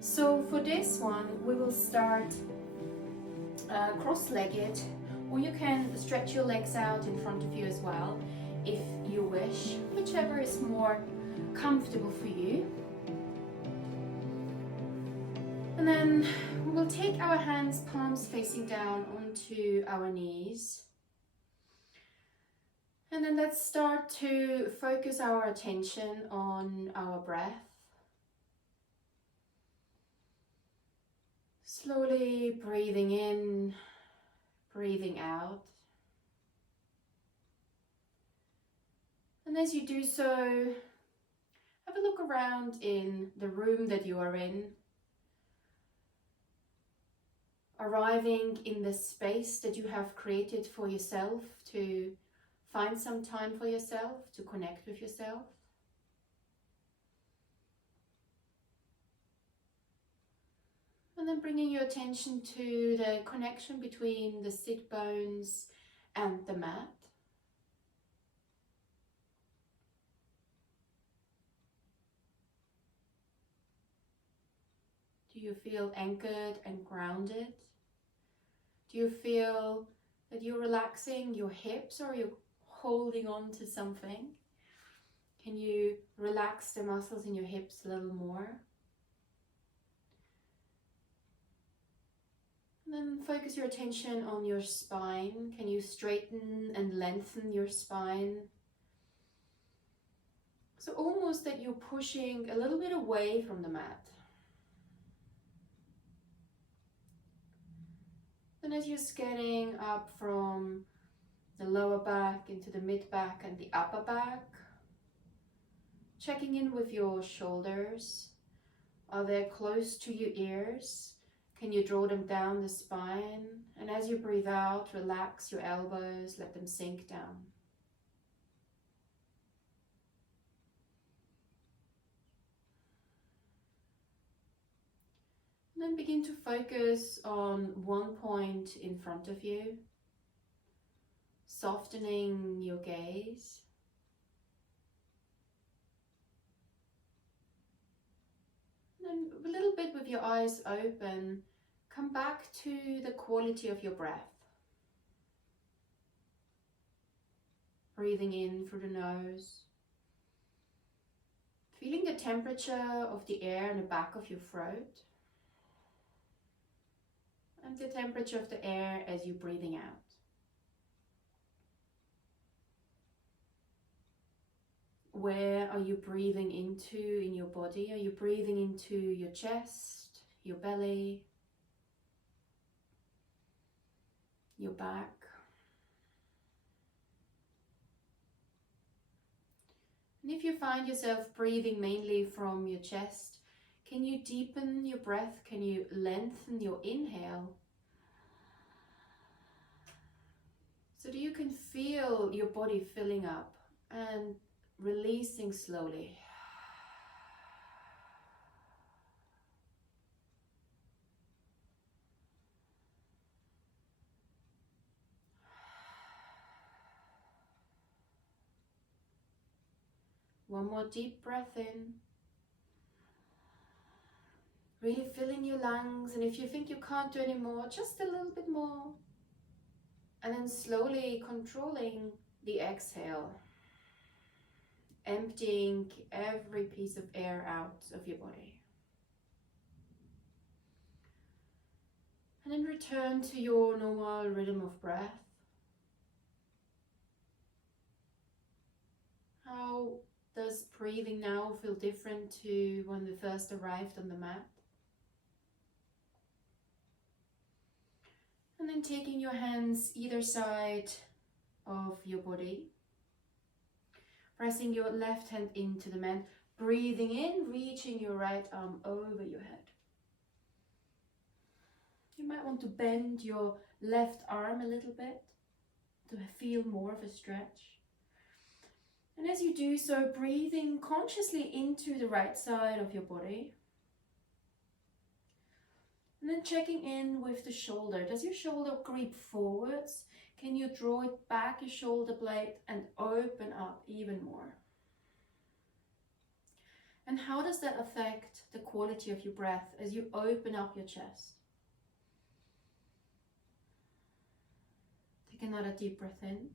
So for this one, we will start cross-legged, or you can stretch your legs out in front of you as well, if you wish, whichever is more comfortable for you. And then we will take our hands, palms facing down onto our knees. And then let's start to focus our attention on our breath. Slowly breathing in, breathing out. And as you do so, have a look around in the room that you are in, arriving in the space that you have created for yourself to find some time for yourself, to connect with yourself. And then bringing your attention to the connection between the sit bones and the mat. Do you feel anchored and grounded? Do you feel that you're relaxing your hips, or you're holding on to something? Can you relax the muscles in your hips a little more? And then focus your attention on your spine. Can you straighten and lengthen your spine? So almost that you're pushing a little bit away from the mat. And as you're scanning up from the lower back into the mid back and the upper back, checking in with your shoulders. Are they close to your ears? Can you draw them down the spine? And as you breathe out, relax your elbows, let them sink down. And then begin to focus on one point in front of you, softening your gaze. And then a little bit with your eyes open, come back to the quality of your breath. Breathing in through the nose. Feeling the temperature of the air in the back of your throat. And the temperature of the air as you're breathing out. Where are you breathing into in your body? Are you breathing into your chest, your belly, your back? And if you find yourself breathing mainly from your chest, can you deepen your breath? Can you lengthen your inhale? So that you can feel your body filling up and releasing slowly. One more deep breath in. Really filling your lungs, and if you think you can't do any more, just a little bit more. And then slowly controlling the exhale, emptying every piece of air out of your body. And then return to your normal rhythm of breath. How does breathing now feel different to when we first arrived on the mat? And then taking your hands either side of your body, pressing your left hand into the mat, breathing in, reaching your right arm over your head. You might want to bend your left arm a little bit to feel more of a stretch. And as you do so, breathing consciously into the right side of your body. And then checking in with the shoulder. Does your shoulder creep forwards? Can you draw it back, your shoulder blade, and open up even more? And how does that affect the quality of your breath as you open up your chest? Take another deep breath in.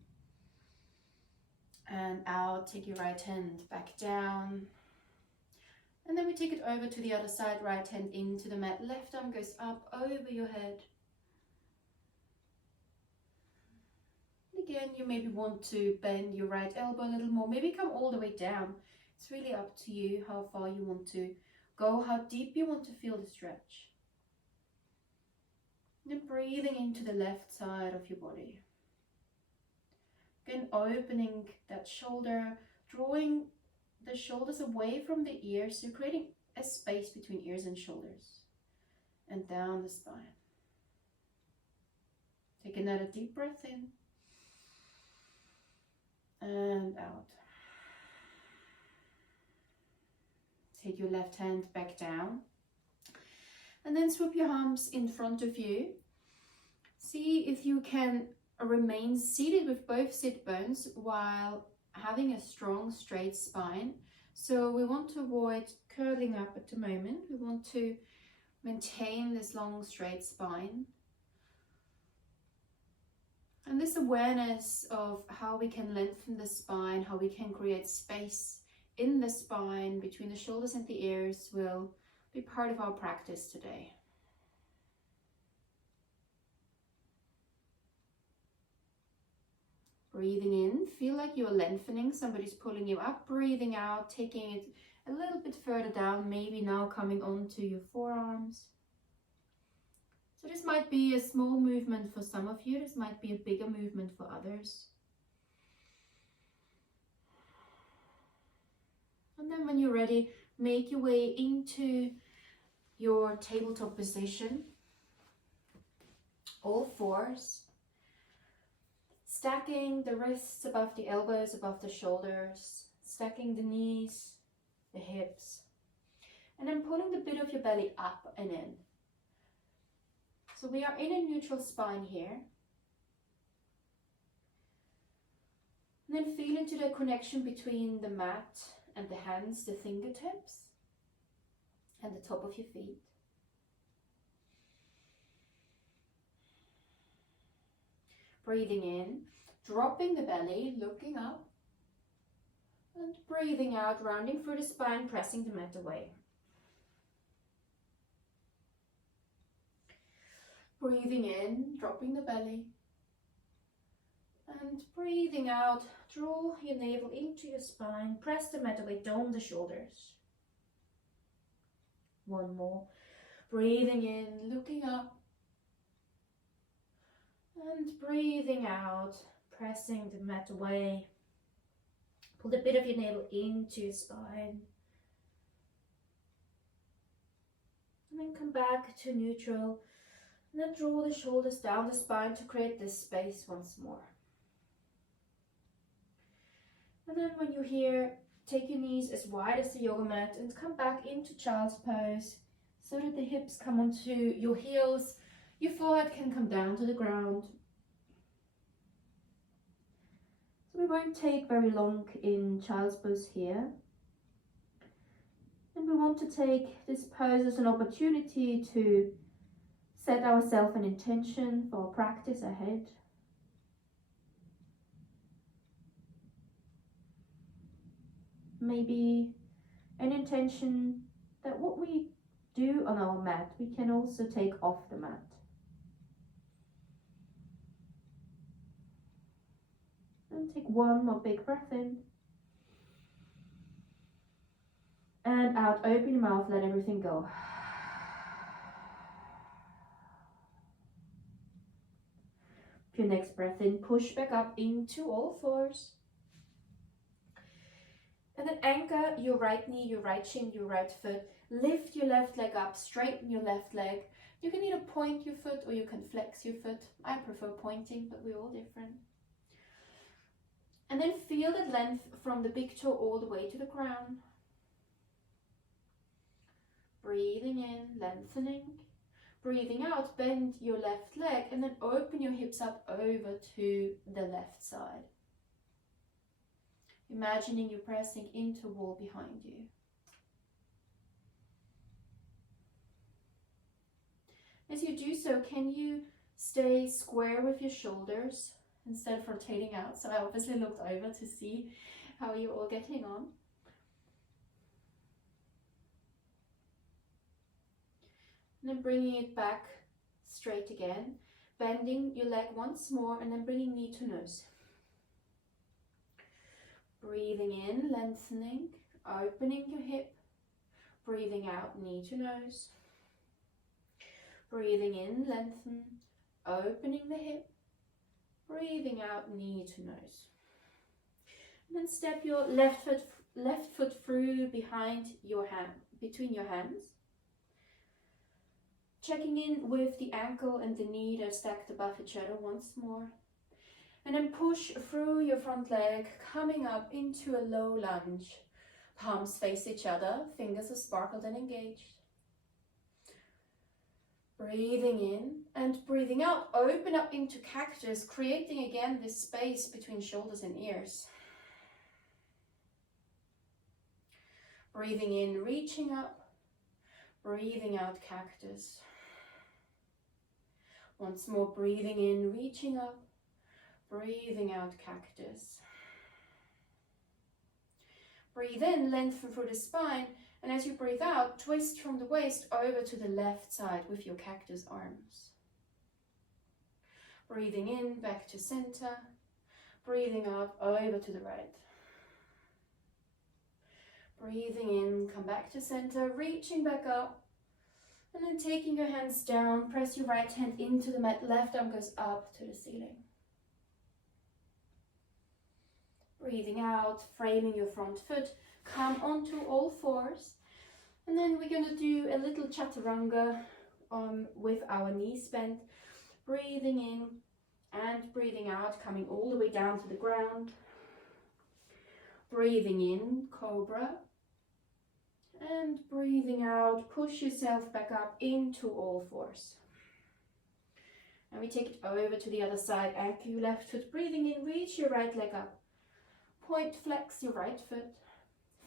And out, take your right hand back down. And then we take it over to the other side, right hand into the mat. Left arm goes up over your head. And again, you maybe want to bend your right elbow a little more. Maybe come all the way down. It's really up to you how far you want to go, how deep you want to feel the stretch. And then breathing into the left side of your body. Again, opening that shoulder, drawing the shoulders away from the ears, so creating a space between ears and shoulders, and down the spine. Take another deep breath in and out. Take your left hand back down and then swoop your arms in front of you. See if you can remain seated with both sit bones while having a strong straight spine. So we want to avoid curling up at the moment. We want to maintain this long straight spine. And this awareness of how we can lengthen the spine, how we can create space in the spine between the shoulders and the ears will be part of our practice today. Breathing in, feel like you're lengthening, somebody's pulling you up. Breathing out, taking it a little bit further down, maybe now coming onto your forearms. So this might be a small movement for some of you, this might be a bigger movement for others. And then when you're ready, make your way into your tabletop position, all fours. Stacking the wrists above the elbows, above the shoulders, stacking the knees, the hips, and then pulling the bit of your belly up and in. So we are in a neutral spine here. And then feel into the connection between the mat and the hands, the fingertips, and the top of your feet. Breathing in, dropping the belly, looking up, and breathing out, rounding through the spine, pressing the mat away. Breathing in, dropping the belly, and breathing out, draw your navel into your spine, press the mat away, dome the shoulders. One more. Breathing in, looking up, and breathing out, pressing the mat away. Pull the bit of your navel into your spine. And then come back to neutral. And then draw the shoulders down the spine to create this space once more. And then when you're here, take your knees as wide as the yoga mat and come back into child's pose so that the hips come onto your heels. Your forehead can come down to the ground. So we won't take very long in child's pose here. And we want to take this pose as an opportunity to set ourselves an intention for our practice ahead. Maybe an intention that what we do on our mat, we can also take off the mat. And take one more big breath in. And out, open your mouth, let everything go. Your next breath in, push back up into all fours. And then anchor your right knee, your right shin, your right foot. Lift your left leg up, straighten your left leg. You can either point your foot or you can flex your foot. I prefer pointing, but we're all different. And then feel that length from the big toe all the way to the ground. Breathing in, lengthening. Breathing out, bend your left leg and then open your hips up over to the left side. Imagining you're pressing into a wall behind you. As you do so, can you stay square with your shoulders instead of rotating out? So I obviously looked over to see how you're all getting on. And then bringing it back straight again, bending your leg once more and then bringing knee to nose. Breathing in, lengthening, opening your hip. Breathing out, knee to nose. Breathing in, lengthen, opening the hip. Breathing out, knee to nose. And then step your left foot through behind your hand, between your hands. Checking in with the ankle and the knee, they're stacked above each other once more. And then push through your front leg, coming up into a low lunge. Palms face each other, fingers are sparkled and engaged. Breathing in and breathing out, open up into cactus, creating again this space between shoulders and ears. Breathing in, reaching up, breathing out, cactus. Once more, breathing in, reaching up, breathing out, cactus. Breathe in, lengthen through the spine, and as you breathe out, twist from the waist over to the left side with your cactus arms. Breathing in, back to center, breathing out, over to the right. Breathing in, come back to center, reaching back up, and then taking your hands down, press your right hand into the mat, left arm goes up to the ceiling. Breathing out, framing your front foot, come onto all fours, and then we're going to do a little chaturanga with our knees bent. Breathing in and breathing out, coming all the way down to the ground. Breathing in, cobra. And breathing out, push yourself back up into all fours. And we take it over to the other side, anchor your left foot, breathing in, reach your right leg up. Point, flex your right foot.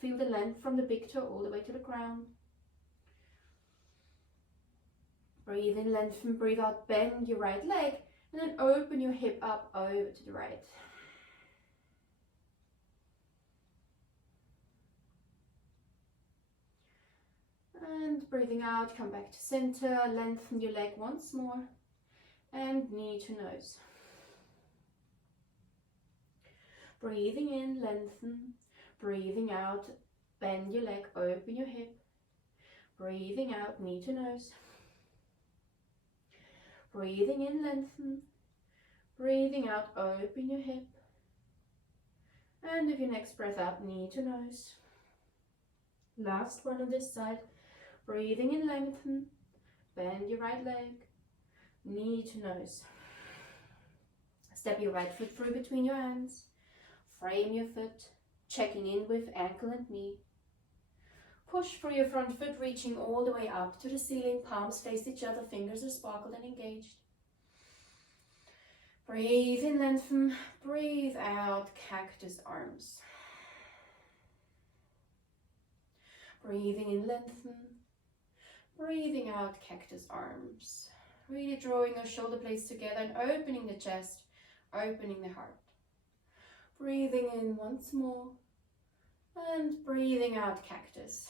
Feel the length from the big toe all the way to the ground. Breathe in, lengthen, breathe out, bend your right leg, and then open your hip up over to the right. And breathing out, come back to center, lengthen your leg once more, and knee to nose. Breathing in, lengthen, breathing out, bend your leg, open your hip. Breathing out, knee to nose. Breathing in, lengthen, breathing out, open your hip. And with your next breath out, knee to nose. Last one on this side. Breathing in, lengthen, bend your right leg, knee to nose. Step your right foot through between your hands. Frame your foot, checking in with ankle and knee. Push through your front foot, reaching all the way up to the ceiling. Palms face each other, fingers are sparkled and engaged. Breathe in, lengthen, breathe out, cactus arms. Breathing in, lengthen, breathing out, cactus arms. Really drawing those shoulder blades together and opening the chest, opening the heart. Breathing in once more and breathing out, cactus.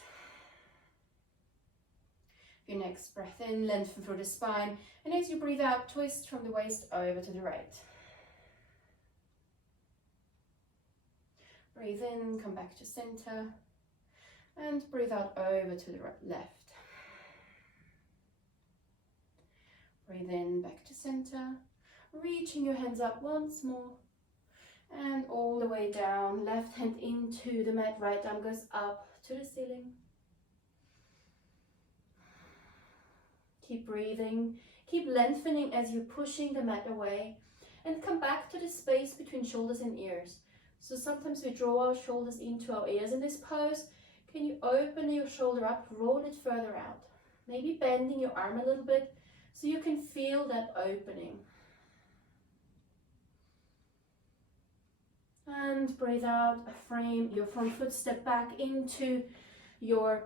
Your next breath in, lengthen through the spine, and as you breathe out, twist from the waist over to the right. Breathe in, come back to center, and breathe out over to the left. Breathe in, back to center, reaching your hands up once more, and all the way down, left hand into the mat, right arm goes up to the ceiling. Keep breathing, keep lengthening as you're pushing the mat away, and come back to the space between shoulders and ears. So sometimes we draw our shoulders into our ears in this pose. Can you open your shoulder up, roll it further out, maybe bending your arm a little bit so you can feel that opening. And breathe out, frame your front foot, step back into your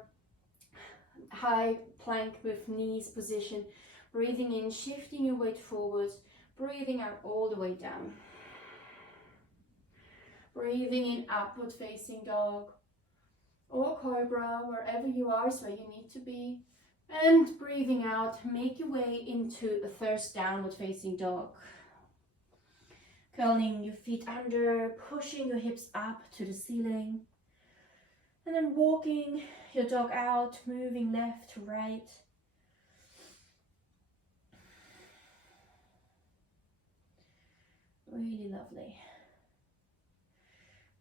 high plank with knees position. Breathing in, shifting your weight forwards. Breathing out all the way down. Breathing in, upward facing dog or cobra, wherever you are is where you need to be. And breathing out, make your way into a first downward facing dog. Curling your feet under, pushing your hips up to the ceiling. And then walking your dog out, moving left to right. Really lovely.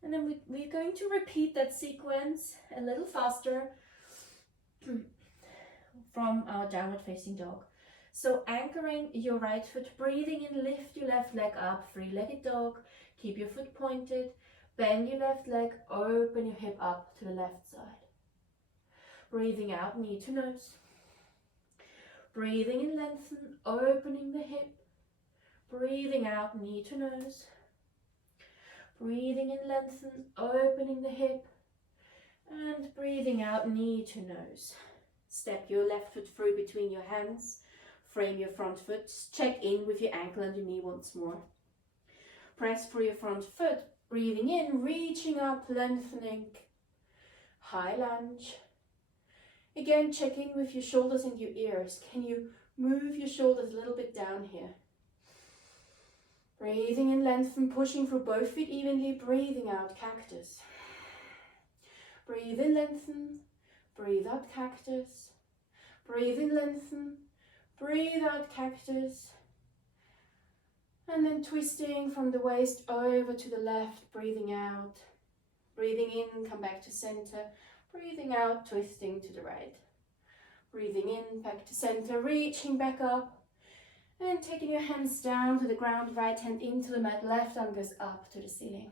And then we're going to repeat that sequence a little faster from our downward facing dog. So anchoring your right foot, breathing in, lift your left leg up, three-legged dog. Keep your foot pointed, bend your left leg, open your hip up to the left side. Breathing out, knee to nose. Breathing in, lengthen, opening the hip. Breathing out, knee to nose. Breathing in, lengthen, opening the hip. And breathing out, knee to nose. Step your left foot through between your hands. Frame your front foot. Check in with your ankle and your knee once more. Press through your front foot. Breathing in, reaching up, lengthening. High lunge. Again, check in with your shoulders and your ears. Can you move your shoulders a little bit down here? Breathing in, lengthen, pushing through both feet evenly. Breathing out, cactus. Breathe in, lengthen. Breathe out, cactus. Breathe in, lengthen. Breathe out, cactus. And then twisting from the waist over to the left, breathing out. Breathing in, come back to center. Breathing out, twisting to the right. Breathing in, back to center, reaching back up. And taking your hands down to the ground, right hand into the mat, left arm goes up to the ceiling.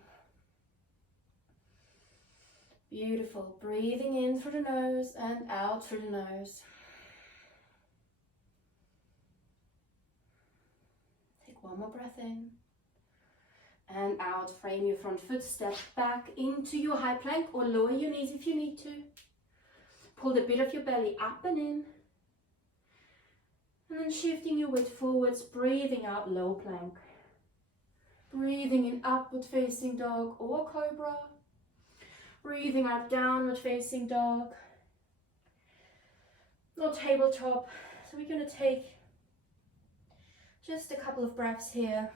Beautiful. Breathing in through the nose and out through the nose. Take one more breath in. And out, frame your front foot, step back into your high plank or lower your knees if you need to. Pull the bit of your belly up and in. And then shifting your weight forwards, breathing out, low plank. Breathing in, upward facing dog or cobra. Breathing out, downward facing dog. Or tabletop. So we're going to take just a couple of breaths here.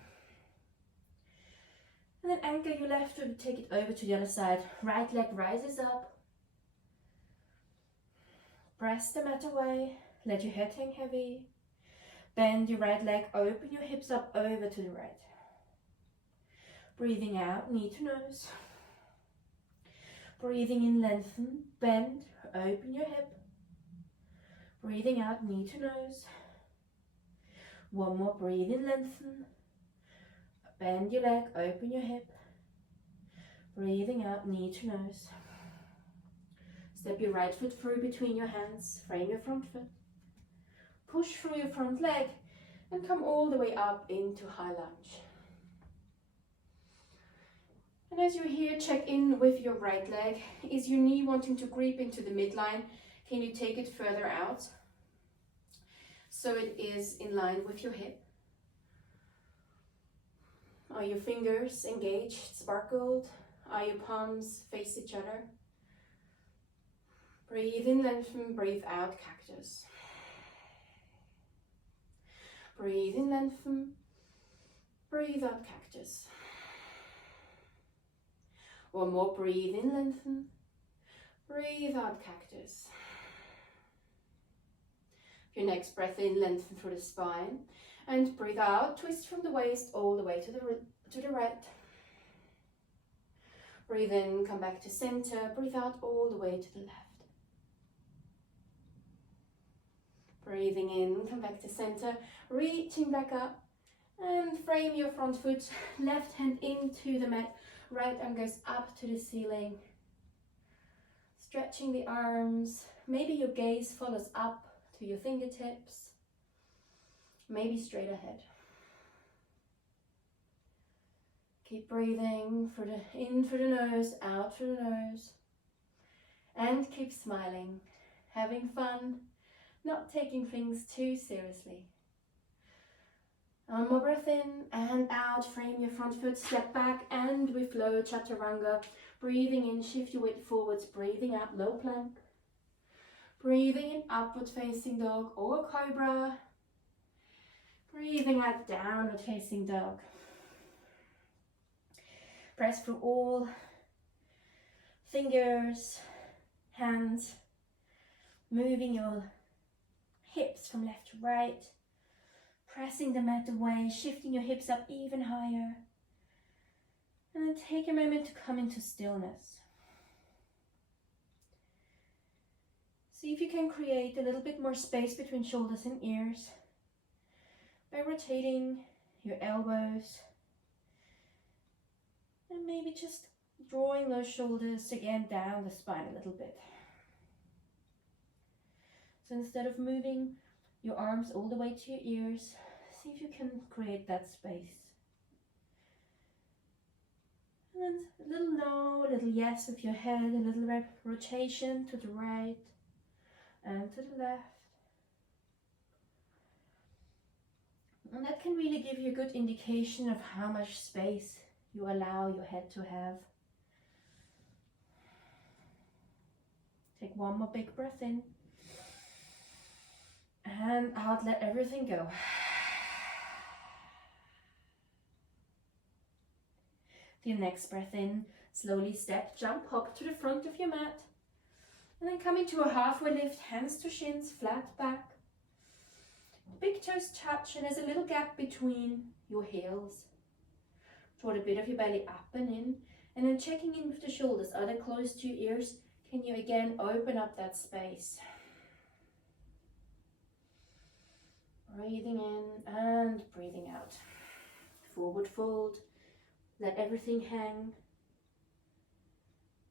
And then anchor your left foot, take it over to the other side. Right leg rises up. Press the mat away. Let your head hang heavy. Bend your right leg, open your hips up over to the right. Breathing out, knee to nose. Breathing in, lengthen, bend, open your hip. Breathing out, knee to nose. One more, breathe in, lengthen. Bend your leg, open your hip. Breathing out, knee to nose. Step your right foot through between your hands, frame your front foot. Push through your front leg and come all the way up into high lunge. And as you're here, check in with your right leg. Is your knee wanting to creep into the midline? Can you take it further out so it is in line with your hip? Are your fingers engaged, sparkled? Are your palms face each other? Breathe in, lengthen, breathe out, cactus. Breathe in, lengthen, breathe out, cactus. One more, breathe in, lengthen, breathe out, cactus. Your next breath in, lengthen through the spine, and breathe out, twist from the waist all the way to the right. Breathe in, come back to center, breathe out all the way to the left. Breathing in, come back to center, reaching back up, and frame your front foot, left hand into the mat, right arm goes up to the ceiling. Stretching the arms, maybe your gaze follows up to your fingertips, maybe straight ahead. Keep breathing in through the nose, out through the nose, and keep smiling, having fun, not taking things too seriously. One more breath in and out. Frame your front foot, step back, and we flow chaturanga. Breathing in, shift your weight forwards. Breathing out, low plank. Breathing in, upward facing dog or cobra. Breathing out, downward facing dog. Press through all fingers, hands, moving your hips from left to right, pressing the mat away, shifting your hips up even higher. And then take a moment to come into stillness. See if you can create a little bit more space between shoulders and ears by rotating your elbows and maybe just drawing those shoulders again down the spine a little bit. So instead of moving your arms all the way to your ears, see if you can create that space. And then a little no, a little yes with your head, a little rotation to the right and to the left. And that can really give you a good indication of how much space you allow your head to have. Take one more big breath in. And out, let everything go. For your next breath in, slowly step, jump, hop to the front of your mat. And then come into a halfway lift, hands to shins, flat back. Big toes touch and there's a little gap between your heels. Draw the bit of your belly up and in. And then checking in with the shoulders. Are they close to your ears? Can you again open up that space? Breathing in and breathing out. Forward fold. Let everything hang.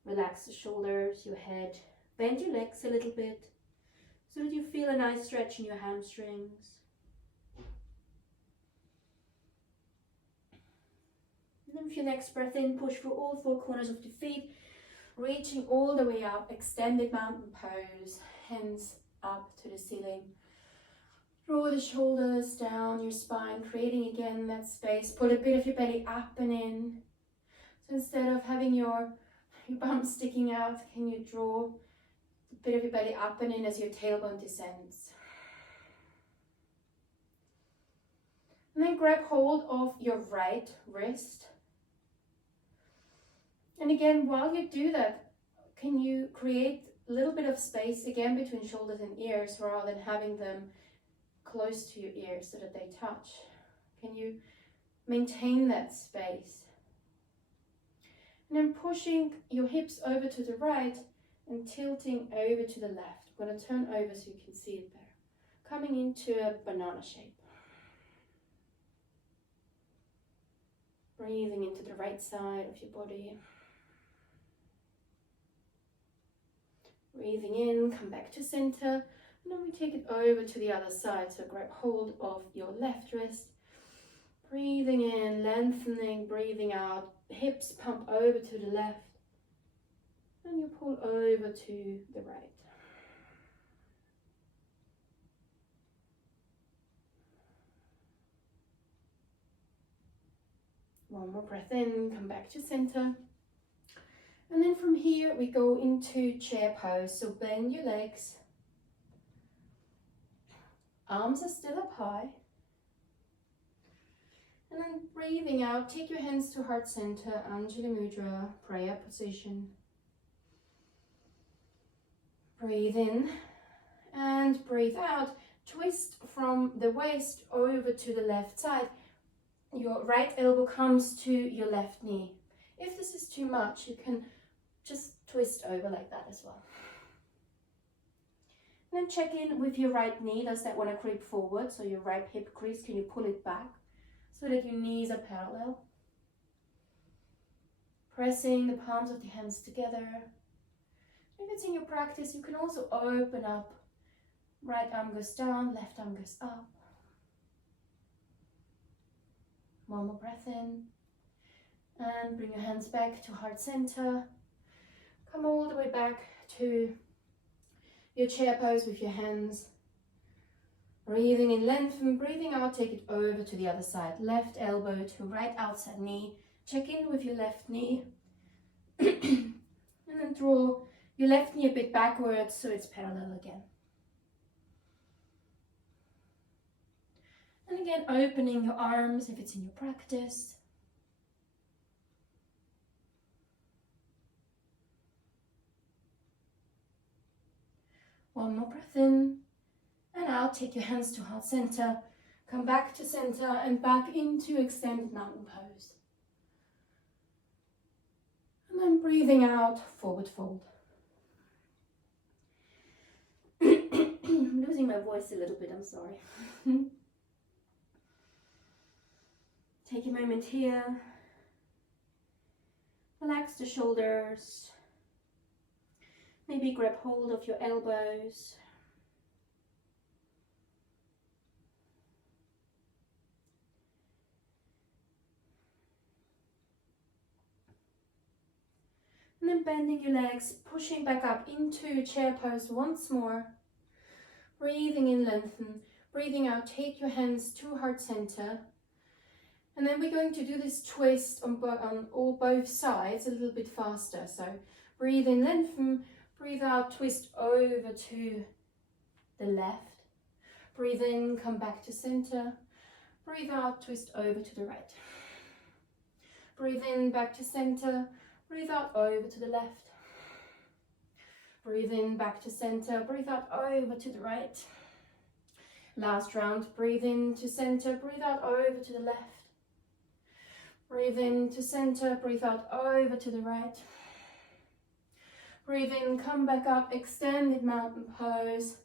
Relax the shoulders, your head. Bend your legs a little bit so that you feel a nice stretch in your hamstrings. And then with your next breath in, push through all four corners of the feet, reaching all the way up, extended mountain pose, hands up to the ceiling. Draw the shoulders down your spine, creating again that space. Pull a bit of your belly up and in. So instead of having your bum sticking out, can you draw a bit of your belly up and in as your tailbone descends? And then grab hold of your right wrist. And again, while you do that, can you create a little bit of space again between shoulders and ears rather than having them close to your ears so that they touch? Can you maintain that space? And then pushing your hips over to the right and tilting over to the left. I'm going to turn over so you can see it better. Coming into a banana shape. Breathing into the right side of your body. Breathing in, come back to center. And then we take it over to the other side. So grab hold of your left wrist. Breathing in, lengthening, breathing out. Hips pump over to the left. And you pull over to the right. One more breath in, come back to center. And then from here we go into chair pose. So bend your legs. Arms are still up high. And then breathing out, take your hands to heart center, Anjali Mudra, prayer position. Breathe in and breathe out. Twist from the waist over to the left side. Your right elbow comes to your left knee. If this is too much, you can just twist over like that as well. And then check in with your right knee. Does that want to creep forward? So your right hip crease, can you pull it back so that your knees are parallel? Pressing the palms of the hands together. If it's in your practice, you can also open up. Right arm goes down, left arm goes up. One more breath in. And bring your hands back to heart center. Come all the way back to your chair pose with your hands Breathing in, lengthen, breathing out, take it over to the other side. Left elbow to right outside knee. Check in with your left knee. And then draw your left knee a bit backwards so it's parallel again. And again, opening your arms if it's in your practice. One more breath in and out. Take your hands to heart center. Come back to center and back into extended mountain pose. And then breathing out, forward fold. I'm losing my voice a little bit, I'm sorry. Take a moment here. Relax the shoulders. Maybe grab hold of your elbows. And then bending your legs, pushing back up into chair pose once more. Breathing in, lengthen. Breathing out, take your hands to heart center. And then we're going to do this twist on both sides a little bit faster. So breathe in, lengthen. Breathe out, twist over to the left. Breathe in, come back to center. Breathe out, twist over to the right. Breathe in, back to center. Breathe out, over to the left. Breathe in, back to center. Breathe out, over to the right. Last round, breathe in to center. Breathe out, over to the left. Breathe in to center. Breathe out, over to the right. Breathe in, come back up, extended mountain pose.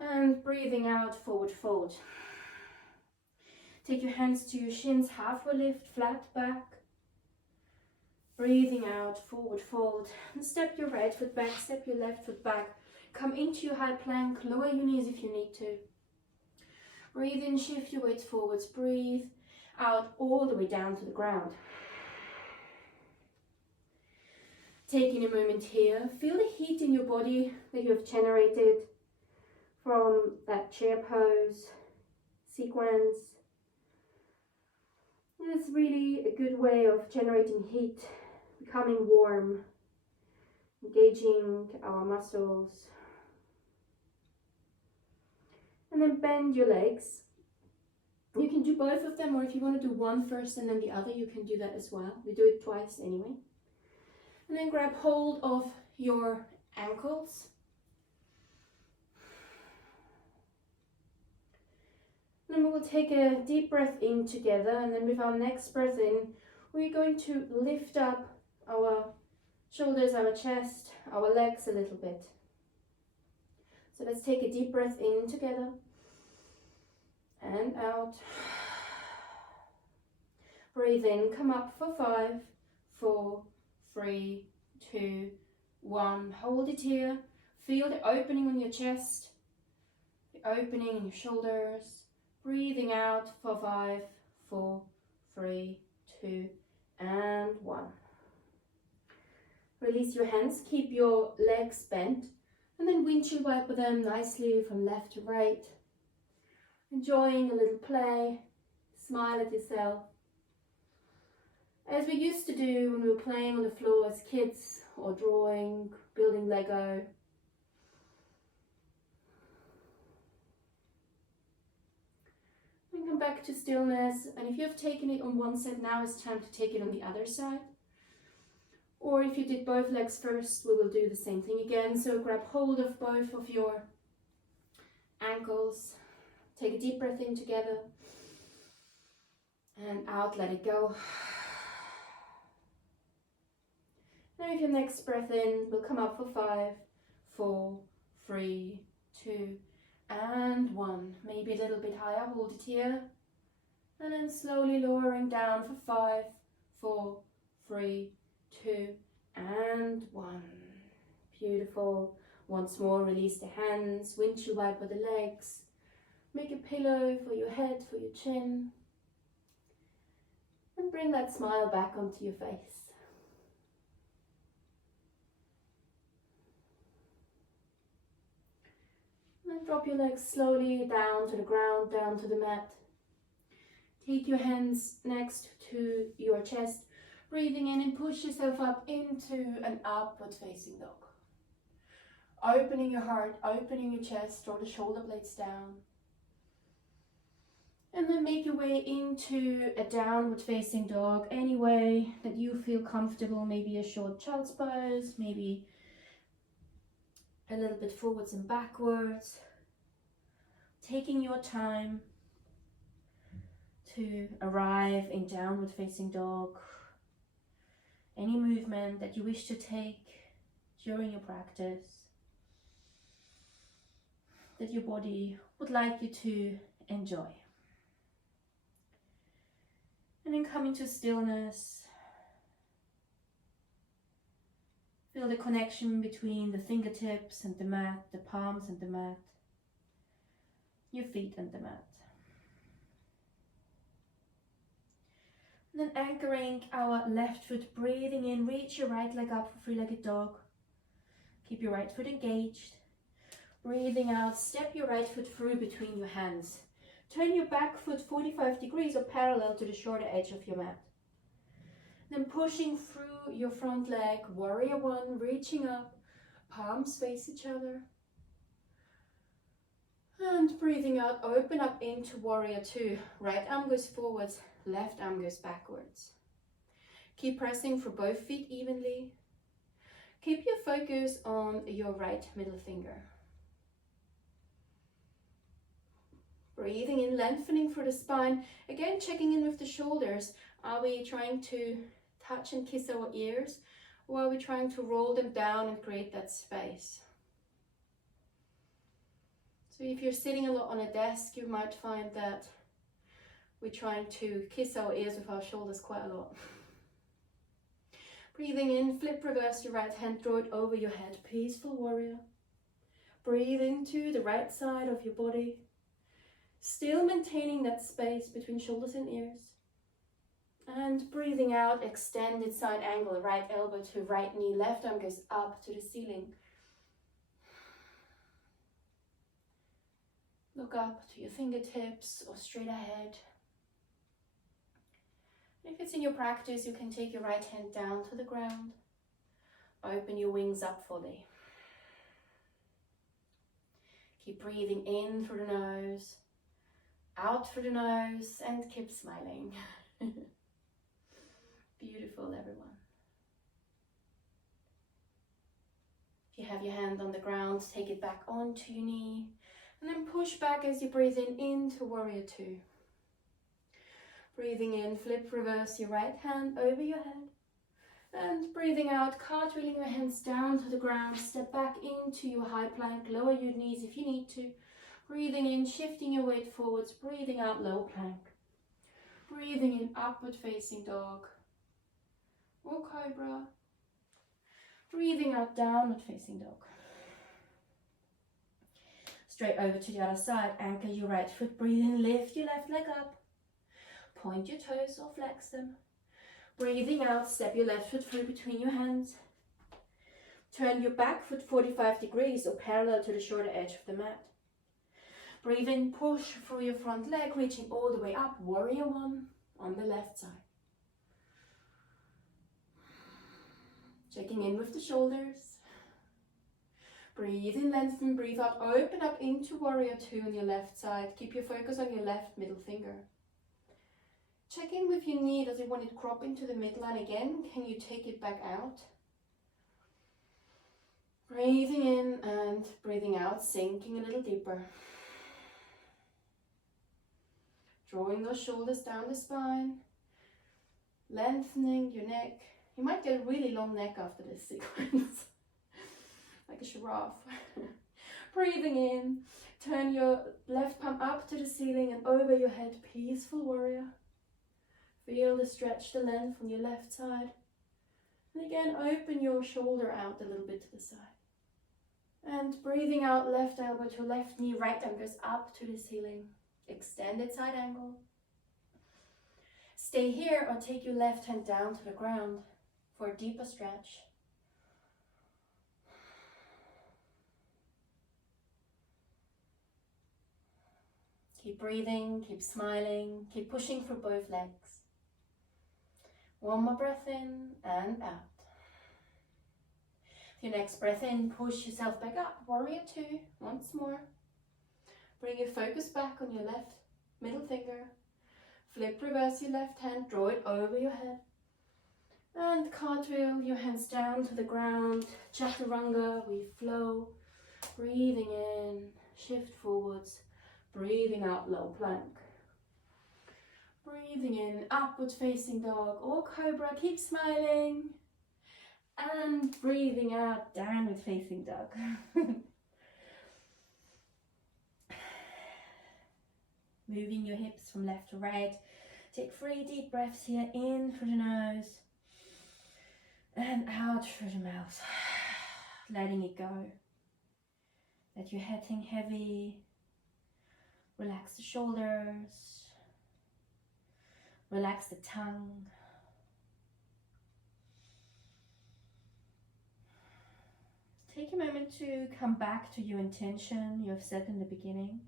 And breathing out, forward fold. Take your hands to your shins, halfway lift, flat back. Breathing out, forward fold. And step your right foot back, step your left foot back. Come into your high plank, lower your knees if you need to. Breathe in, shift your weight forwards. Breathe out all the way down to the ground. Taking a moment here, feel the heat in your body that you have generated from that chair pose sequence. And it's really a good way of generating heat, becoming warm, engaging our muscles. And then bend your legs. You can do both of them, or if you want to do one first and then the other, you can do that as well. We do it twice anyway. And then grab hold of your ankles. And then we will take a deep breath in together, and then with our next breath in, we're going to lift up our shoulders, our chest, our legs a little bit. So let's take a deep breath in together and out. Breathe in, come up for 5, 4, 3, 2, 1. Hold it here. Feel the opening on your chest, the opening in your shoulders. Breathing out for 5, 4, 3, 2, and 1. Release your hands, keep your legs bent, and then windshield wiper them nicely from left to right. Enjoying a little play, smile at yourself. As we used to do when we were playing on the floor as kids, or drawing, building Lego. And come back to stillness, and if you've taken it on one side, now it's time to take it on the other side. Or if you did both legs first, we will do the same thing again. So grab hold of both of your ankles. Take a deep breath in together. And out, let it go. Now with your next breath in, we'll come up for 5, 4, 3, 2, and 1. Maybe a little bit higher, hold it here. And then slowly lowering down for 5, 4, 3, 2, and 1. Beautiful. Once more, release the hands, windshield wiper the legs. Make a pillow for your head, for your chin. And bring that smile back onto your face. And And drop your legs slowly down to the ground, down to the mat. Take your hands next to your chest, breathing in and push yourself up into an upward facing dog. Opening your heart, opening your chest, draw the shoulder blades down. And then make your way into a downward facing dog, any way that you feel comfortable. Maybe a short child's pose, maybe a little bit forwards and backwards. Taking your time to arrive in downward facing dog. Any movement that you wish to take during your practice, that your body would like you to enjoy. And then coming to stillness, feel the connection between the fingertips and the mat, the palms and the mat, your feet and the mat. And then anchoring our left foot, breathing in, reach your right leg up for three-legged dog. Keep your right foot engaged. Breathing out, step your right foot through between your hands. Turn your back foot 45 degrees or parallel to the shorter edge of your mat. Then pushing through your front leg, warrior one, reaching up, palms face each other. And breathing out, open up into warrior two. Right arm goes forwards, left arm goes backwards. Keep pressing for both feet evenly. Keep your focus on your right middle finger. Breathing in, lengthening through the spine. Again, checking in with the shoulders. Are we trying to touch and kiss our ears? Or are we trying to roll them down and create that space? So if you're sitting a lot on a desk, you might find that we're trying to kiss our ears with our shoulders quite a lot. Breathing in, flip, reverse your right hand, draw it over your head. Peaceful warrior. Breathe into the right side of your body. Still maintaining that space between shoulders and ears. And breathing out, extended side angle, right elbow to right knee, left arm goes up to the ceiling. Look up to your fingertips or straight ahead. If it's in your practice, you can take your right hand down to the ground. Open your wings up fully. Keep breathing in through the nose, out through the nose, and keep smiling. Beautiful, everyone. If you have your hand on the ground, take it back onto your knee, and then push back as you breathe in into warrior two. Breathing in, flip, reverse your right hand over your head. And breathing out, cartwheeling your hands down to the ground, step back into your high plank, lower your knees if you need to. Breathing in, shifting your weight forwards, breathing out, low plank. Breathing in, upward facing dog or cobra. Breathing out, downward facing dog. Straight over to the other side, anchor your right foot, breathe in, lift your left leg up. Point your toes or flex them. Breathing out, step your left foot through between your hands. Turn your back foot 45 degrees or parallel to the shorter edge of the mat. Breathe in, push through your front leg, reaching all the way up, warrior one on the left side. Checking in with the shoulders. Breathe in, lengthen, breathe out, open up into warrior two on your left side. Keep your focus on your left middle finger. Check in with your knee. Does it want to crop into the midline again? Can you take it back out? Breathing in and breathing out, sinking a little deeper. Drawing those shoulders down the spine. Lengthening your neck. You might get a really long neck after this sequence. Like a giraffe. Breathing in. Turn your left palm up to the ceiling and over your head. Peaceful warrior. Feel the stretch, the length on your left side. And again, open your shoulder out a little bit to the side. And breathing out, left elbow to left knee, right arm goes up to the ceiling. Extended side angle. Stay here or take your left hand down to the ground for a deeper stretch. Keep breathing, keep smiling, keep pushing for both legs. One more breath in and out. Your next breath in, push yourself back up, warrior two, once more. Bring your focus back on your left middle finger. Flip, reverse your left hand, draw it over your head. And cartwheel your hands down to the ground. Chaturanga, we flow. Breathing in, shift forwards. Breathing out, low plank. Breathing in, upward facing dog or cobra, keep smiling. And breathing out, downward facing dog. Moving your hips from left to right. Take 3 deep breaths here, in through the nose and out through the mouth. Letting it go. Let your head hang heavy. Relax the shoulders. Relax the tongue. Take a moment to come back to your intention you have set in the beginning.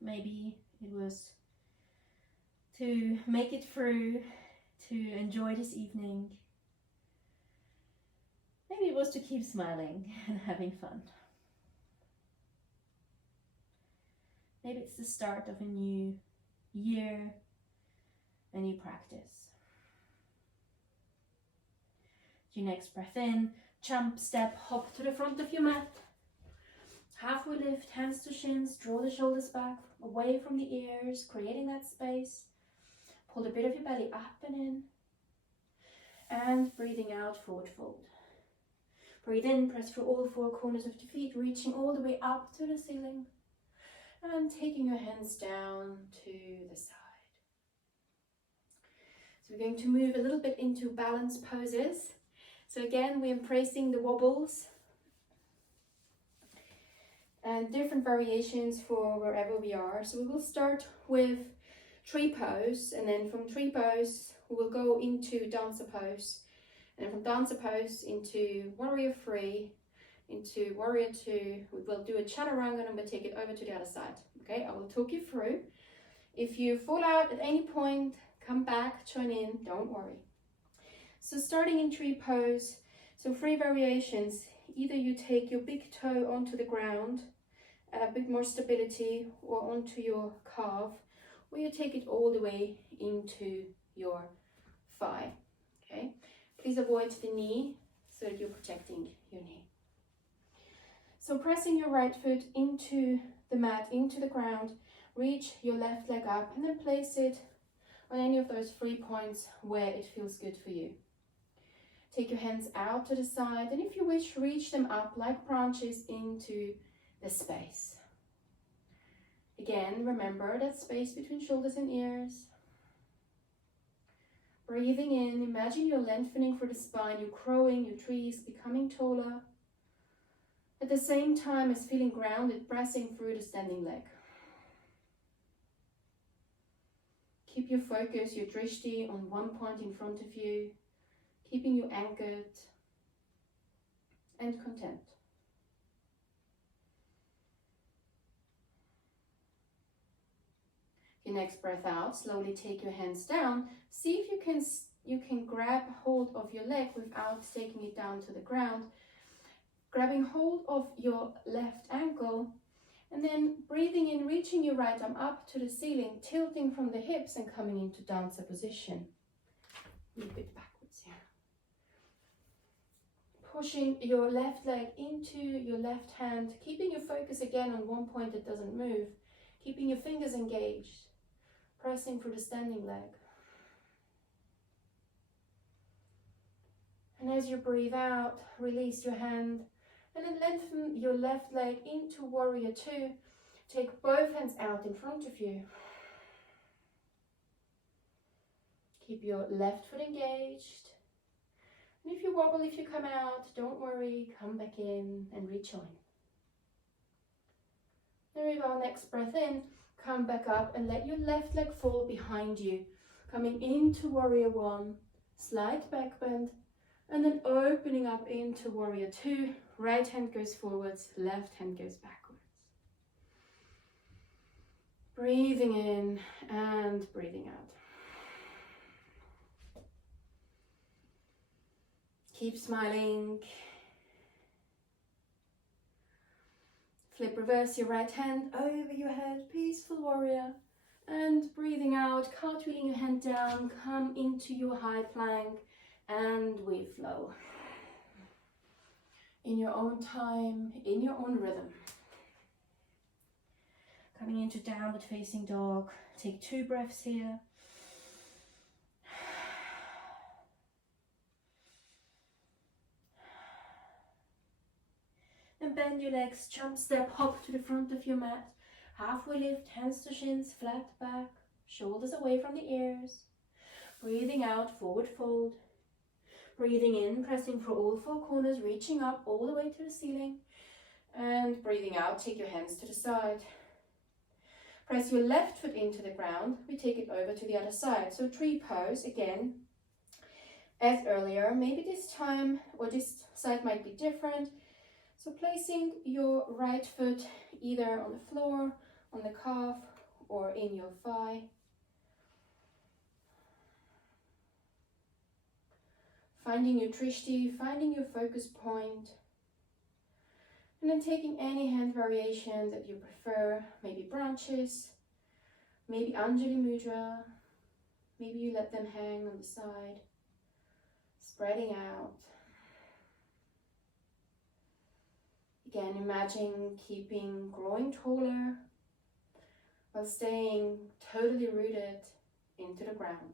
Maybe it was to make it through, to enjoy this evening. Maybe it was to keep smiling and having fun. Maybe it's the start of a new year, a new practice. Your next breath in, jump, step, hop to the front of your mat. Halfway lift, hands to shins, draw the shoulders back, away from the ears, creating that space. Pull a bit of your belly up and in. And breathing out, forward fold. Breathe in, press through all 4 corners of the feet, reaching all the way up to the ceiling. And taking your hands down to the side. So we're going to move a little bit into balance poses. So again, we're embracing the wobbles and different variations for wherever we are. So we will start with tree pose, and then from tree pose we will go into dancer pose, and from dancer pose into warrior 3, into warrior 2. We will do a chaturanga and we'll take it over to the other side. Okay, I will talk you through. If you fall out at any point, come back, join in, don't worry. So starting in tree pose, so 3 variations. Either you take your big toe onto the ground, a bit more stability, or onto your calf, or you take it all the way into your thigh. Okay, please avoid the knee so that you're protecting your knee. So pressing your right foot into the mat, into the ground, reach your left leg up and then place it on any of those 3 points where it feels good for you. Take your hands out to the side, and if you wish, reach them up like branches into the space. Again, remember that space between shoulders and ears. Breathing in, imagine you're lengthening through the spine, you're growing, your trees becoming taller. At the same time as feeling grounded, pressing through the standing leg. Keep your focus, your drishti, on one point in front of you, keeping you anchored and content. Your next breath out, slowly take your hands down. See if you can grab hold of your leg without taking it down to the ground. Grabbing hold of your left ankle, and then breathing in, reaching your right arm up to the ceiling, tilting from the hips and coming into dancer position. A little bit backwards here. Pushing your left leg into your left hand, keeping your focus again on one point that doesn't move, keeping your fingers engaged, pressing through the standing leg. And as you breathe out, release your hand, and then lengthen your left leg into warrior 2. Take both hands out in front of you. Keep your left foot engaged. And if you wobble, if you come out, don't worry, come back in and rejoin. Then with our next breath in, come back up and let your left leg fall behind you. Coming into warrior 1, slight back bend, and then opening up into warrior 2 Right hand goes forwards, left hand goes backwards. Breathing in and breathing out. Keep smiling. Flip, reverse your right hand over your head, peaceful warrior. And breathing out, cartwheeling your hand down, come into your high plank and we flow. In your own time, in your own rhythm. Coming into downward facing dog. Take 2 breaths here. And bend your legs, jump, step, hop to the front of your mat. Halfway lift, hands to shins, flat back, shoulders away from the ears. Breathing out, forward fold. Breathing in, pressing through all 4 corners, reaching up all the way to the ceiling. And breathing out, take your hands to the side. Press your left foot into the ground. We take it over to the other side. So tree pose again. As earlier, maybe this time or this side might be different. So placing your right foot either on the floor, on the calf, or in your thigh. Finding your Trishti, finding your focus point. And then taking any hand variation that you prefer, maybe branches, maybe Anjali Mudra, maybe you let them hang on the side, spreading out. Again, imagine growing taller while staying totally rooted into the ground.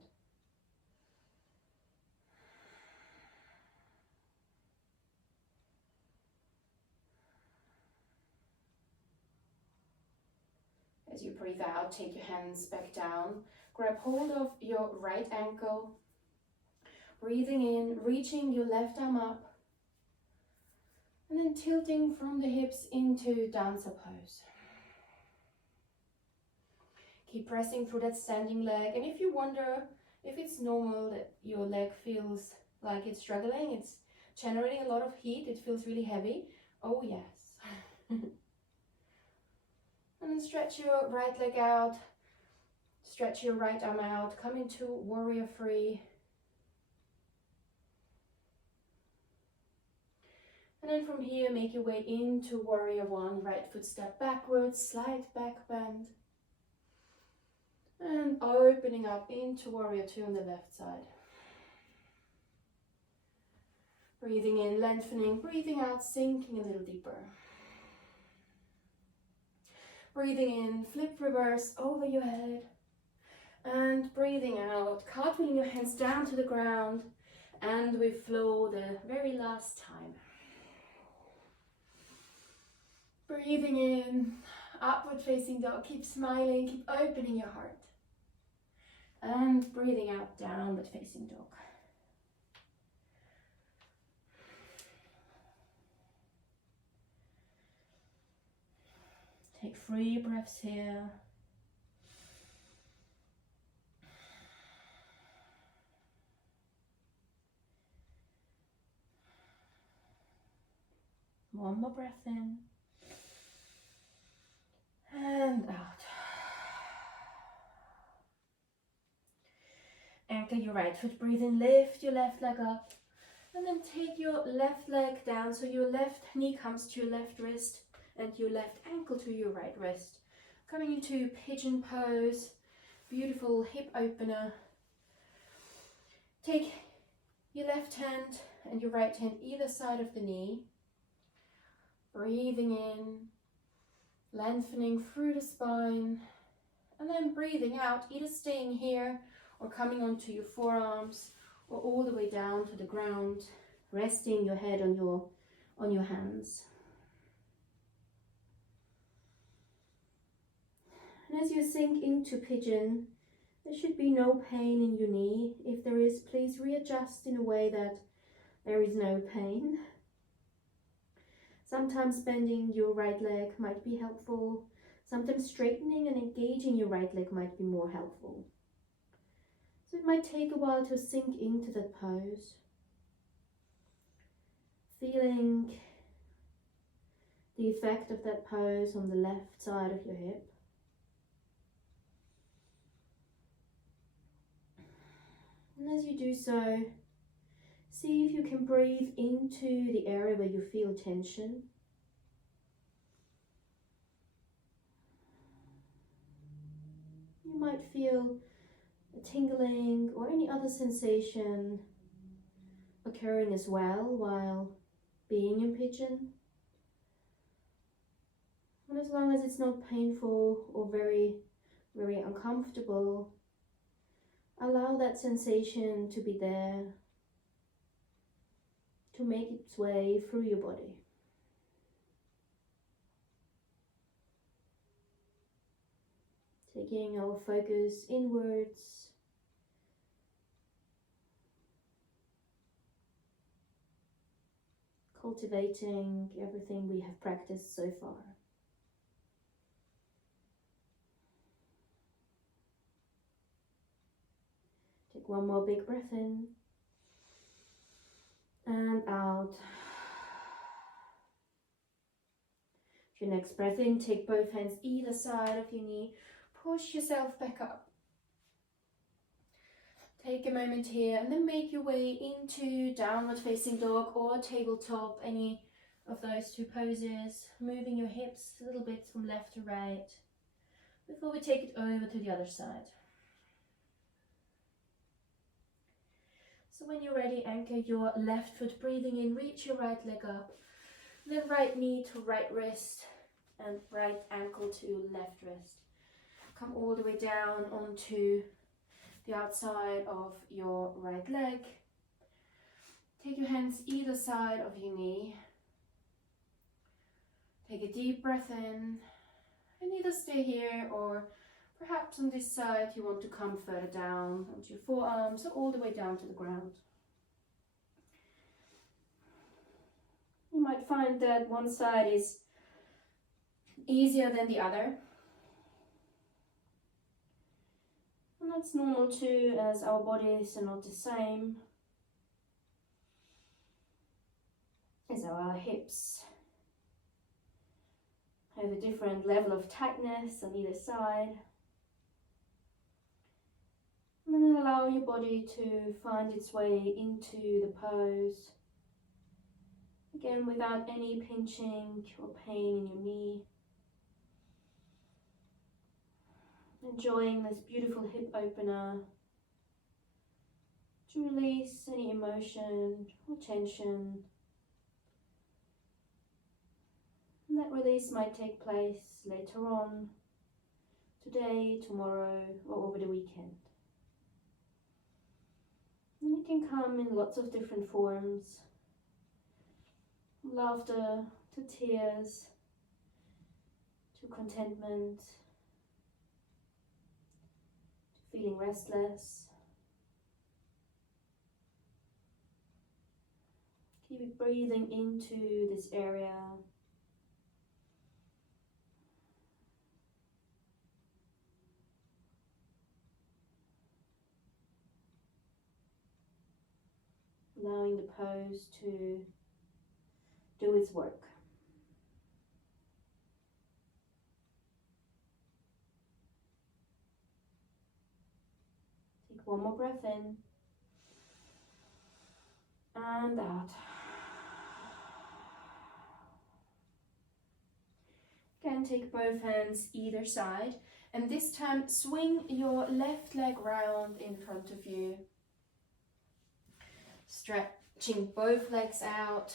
As you breathe out, take your hands back down. Grab hold of your right ankle. Breathing in, reaching your left arm up. And then tilting from the hips into dancer pose. Keep pressing through that standing leg. And if you wonder if it's normal that your leg feels like it's struggling, it's generating a lot of heat, it feels really heavy. Oh yes. And then stretch your right leg out, stretch your right arm out, come into warrior three. And then from here, make your way into warrior one, right foot step backwards, slight back bend. And opening up into warrior two on the left side. Breathing in, lengthening, breathing out, sinking a little deeper. Breathing in, flip reverse over your head. And breathing out, cartwheeling your hands down to the ground. And we flow the very last time. Breathing in, upward facing dog, keep smiling, keep opening your heart. And breathing out, downward facing dog. Take 3 breaths here. One more breath in. And out. Anchor your right foot, breathe in, lift your left leg up. And then take your left leg down so your left knee comes to your left wrist and your left ankle to your right wrist. Coming into pigeon pose, beautiful hip opener. Take your left hand and your right hand either side of the knee. Breathing in, lengthening through the spine, and then breathing out, either staying here or coming onto your forearms or all the way down to the ground, resting your head on your hands. And as you sink into pigeon, there should be no pain in your knee. If there is, please readjust in a way that there is no pain. Sometimes bending your right leg might be helpful. Sometimes straightening and engaging your right leg might be more helpful. So it might take a while to sink into that pose. Feeling the effect of that pose on the left side of your hip. And as you do so, see if you can breathe into the area where you feel tension. You might feel a tingling or any other sensation occurring as well while being in pigeon. And as long as it's not painful or very, very uncomfortable, allow that sensation to be there, to make its way through your body. Taking our focus inwards, cultivating everything we have practiced so far. Take one more big breath in and out. Your next breath in, take both hands either side of your knee, push yourself back up. Take a moment here and then make your way into downward facing dog or tabletop, any of those two poses, moving your hips a little bit from left to right before we take it over to the other side. So when you're ready, anchor your left foot, breathing in, reach your right leg up, then right knee to right wrist and right ankle to left wrist. Come all the way down onto the outside of your right leg. Take your hands either side of your knee. Take a deep breath in and either stay here or perhaps on this side you want to come further down onto your forearms or all the way down to the ground. You might find that one side is easier than the other. And that's normal too, as our bodies are not the same as our hips. Have a different level of tightness on either side. And then allow your body to find its way into the pose. Again, without any pinching or pain in your knee. Enjoying this beautiful hip opener to release any emotion or tension. And that release might take place later on, today, tomorrow, or over the weekend. And it can come in lots of different forms. Laughter to tears to contentment to feeling restless. Keep breathing into this area. Allowing the pose to do its work. Take one more breath in and out. Again, take both hands either side, and this time swing your left leg round in front of you. Stretching both legs out.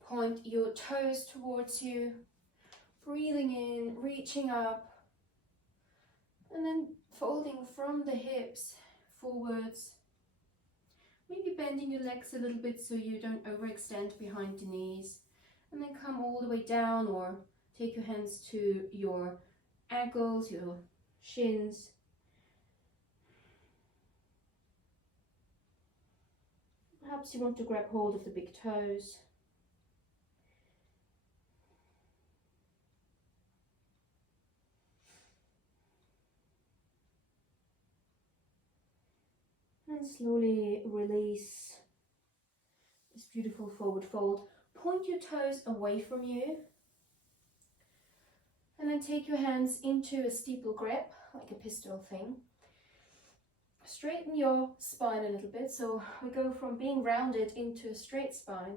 Point your toes towards you. Breathing in, reaching up. And then folding from the hips forwards. Maybe bending your legs a little bit so you don't overextend behind the knees. And then come all the way down, or take your hands to your ankles, your shins. Perhaps you want to grab hold of the big toes. And slowly release this beautiful forward fold. point your toes away from you. And then take your hands into a steeple grip, like a pistol thing. Straighten your spine a little bit, so we go from being rounded into a straight spine.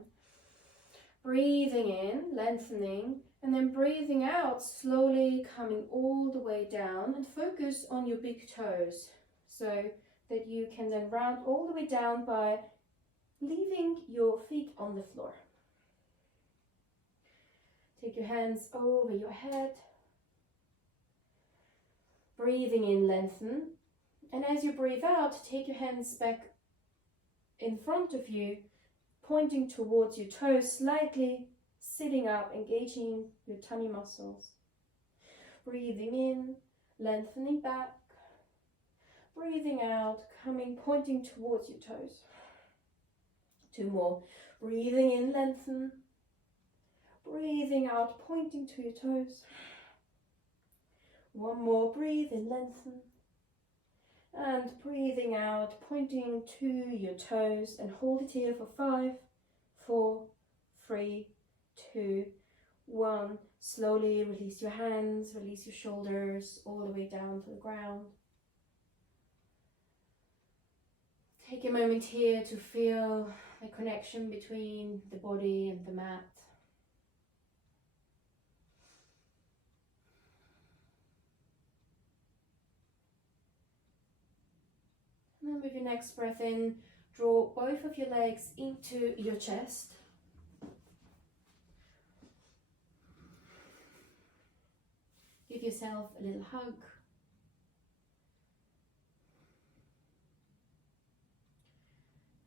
Breathing in, lengthening, and then breathing out, slowly coming all the way down, and focus on your big toes, so that you can then round all the way down by leaving your feet on the floor. Take your hands over your head. Breathing in, lengthen. And as you breathe out, take your hands back in front of you, pointing towards your toes, slightly sitting up, engaging your tummy muscles. Breathing in, lengthening back. Breathing out, pointing towards your toes. 2 more. Breathing in, lengthen. Breathing out, pointing to your toes. 1 more. Breathe in, lengthen. And breathing out, pointing to your toes, and hold it here for 5, 4, 3, 2, 1. Slowly release your hands, release your shoulders all the way down to the ground. Take a moment here to feel the connection between the body and the mat. And then with your next breath in, draw both of your legs into your chest. Give yourself a little hug.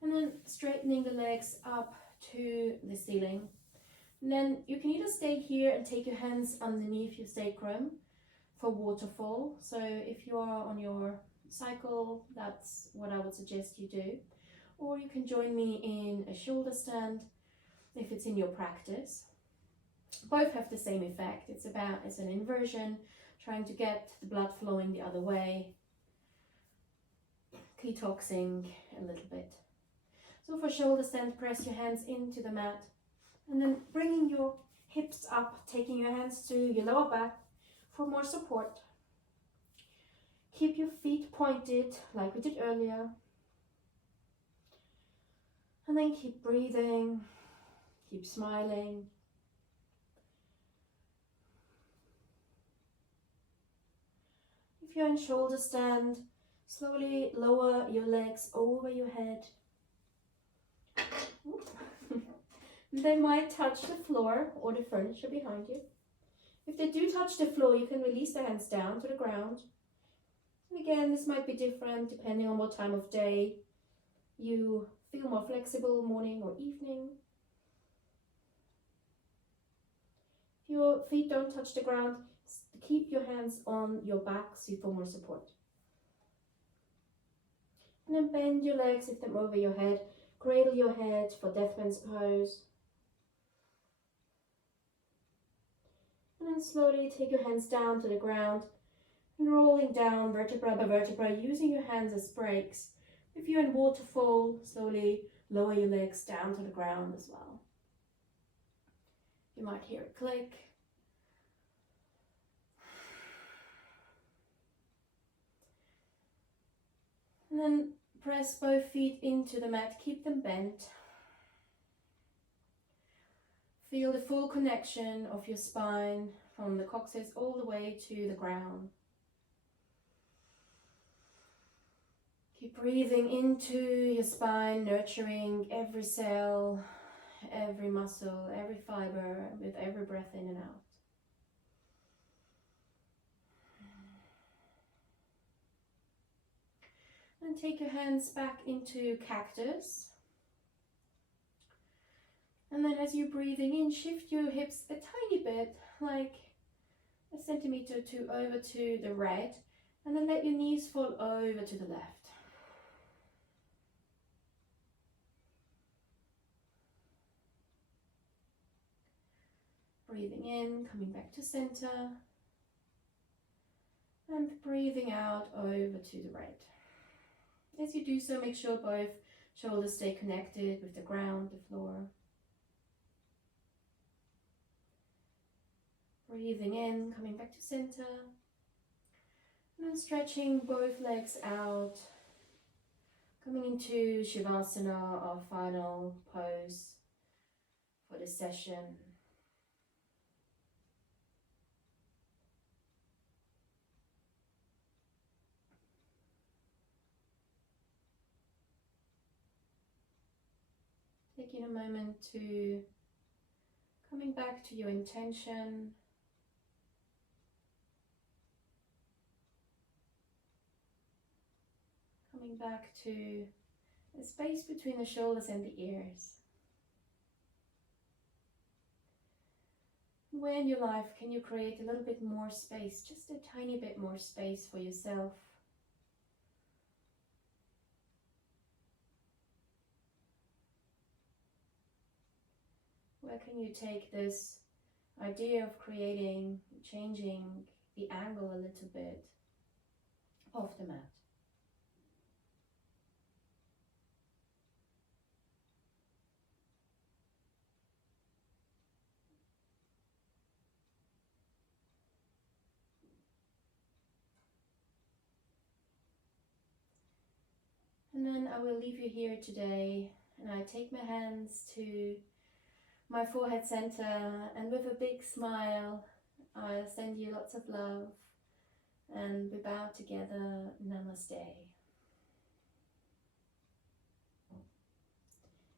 And then straightening the legs up to the ceiling. And then you can either stay here and take your hands underneath your sacrum for waterfall. So if you are on your cycle, that's what I would suggest you do. Or you can join me in a shoulder stand if it's in your practice. Both have the same effect. It's an inversion, trying to get the blood flowing the other way, detoxing a little bit. So for shoulder stand, press your hands into the mat and then bringing your hips up, taking your hands to your lower back for more support. Keep your feet pointed like we did earlier. And then keep breathing, keep smiling. If you're in shoulder stand, slowly lower your legs over your head. They might touch the floor or the furniture behind you. If they do touch the floor, you can release the hands down to the ground. And again, this might be different depending on what time of day you feel more flexible, morning or evening. If your feet don't touch the ground, keep your hands on your back so you feel more support. And then bend your legs, lift them over your head. Cradle your head for Deathman's pose. And then slowly take your hands down to the ground and rolling down vertebra by vertebra, using your hands as brakes. If you're in waterfall, slowly lower your legs down to the ground as well. You might hear a click. And then press both feet into the mat, keep them bent. Feel the full connection of your spine from the coccyx all the way to the ground. Keep breathing into your spine, nurturing every cell, every muscle, every fiber with every breath in and out. And take your hands back into cactus. And then as you're breathing in, shift your hips a tiny bit, like a centimeter or two over to the right. And then let your knees fall over to the left. Breathing in, coming back to center. And breathing out over to the right. As you do so, make sure both shoulders stay connected with the ground, the floor. Breathing in, coming back to center. And then stretching both legs out. Coming into Shavasana, our final pose for this session. Taking a moment to coming back to your intention. Coming back to the space between the shoulders and the ears. Where in your life can you create a little bit more space, just a tiny bit more space for yourself? Where can you take this idea of creating, changing the angle a little bit off the mat? And then I will leave you here today, and I take my hands to my forehead center, and with a big smile I send you lots of love, and we bow together. Namaste.